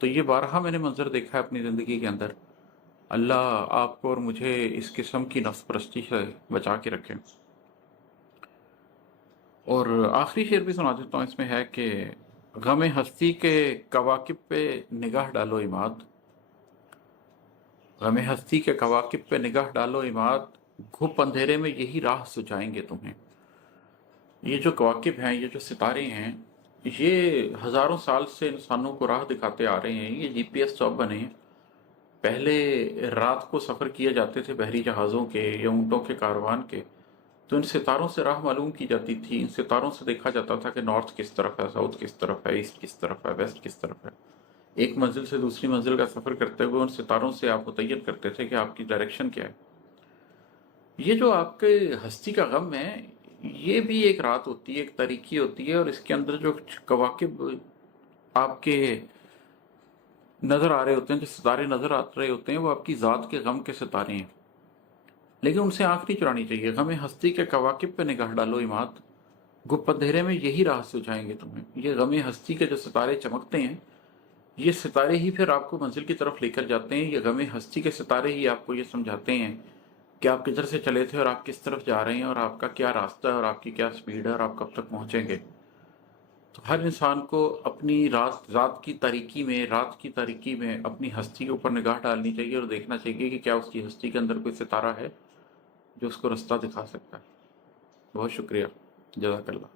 تو یہ بارہا मैंने मंजर देखा है अपनी ज़िंदगी के अंदर। अल्लाह आपको और मुझे इस किस्म की नफ्स परस्ती से बचा के रखे। और आखिरी शेर भी सुना देता हूँ, इसमें है कि गम हस्ती के कवाकिब पे निगाह डालो इमाद, गम हस्ती के कवाकिब पे निगाह डालो इमाद, घुप अंधेरे में यही राह सुझाएंगे तुम्हें। ये जो कवाकिब हैं, ये जो सितारे हैं, ये हज़ारों साल से इंसानों को राह दिखाते आ रहे हैं। ये जीपीएस तो अब बने हैं। पहले रात को सफ़र किए जाते थे बहरी जहाज़ों के या ऊँटों के कारवान के, तो इन सितारों से राह मालूम की जाती थी। इन सितारों से देखा जाता था कि नॉर्थ किस तरफ है, साउथ किस तरफ है, ईस्ट किस तरफ है, वेस्ट किस तरफ है। एक मंजिल से दूसरी मंजिल का सफ़र करते हुए उन सितारों से आप मुतय्यन करते थे कि आपकी डायरेक्शन क्या है। ये जो आपके हस्ती का गम है, ये भी एक रात होती है, एक तारीकी होती है, और इसके अंदर जो कवाकिब आपके नज़र आ रहे होते हैं, जो सितारे नज़र आ रहे होते हैं, वो आपकी ज़ात के गम के सितारे हैं। लेकिन उनसे आँख नहीं चुरानी चाहिए। गम हस्ती के कवाकिब पे निगाह डालो इमाद, गुप्त अंधेरे में यही राह सुझाएंगे तुम्हें। ये गम हस्ती के जो सितारे चमकते हैं, ये सितारे ही फिर आपको मंजिल की तरफ लेकर जाते हैं। ये गम हस्ती के सितारे ही आपको ये समझाते हैं कि आप किधर से चले थे और आप किस तरफ जा रहे हैं, और आपका क्या रास्ता है, और आपकी क्या स्पीड है, और आप कब तक पहुंचेंगे। तो हर इंसान को अपनी रात की तारीकी में अपनी हस्ती के ऊपर निगाह डालनी चाहिए और देखना चाहिए कि क्या उसकी हस्ती के अंदर कोई सितारा है जो उसको रास्ता दिखा सकता है। बहुत शुक्रिया। जज़ाकल्लाह।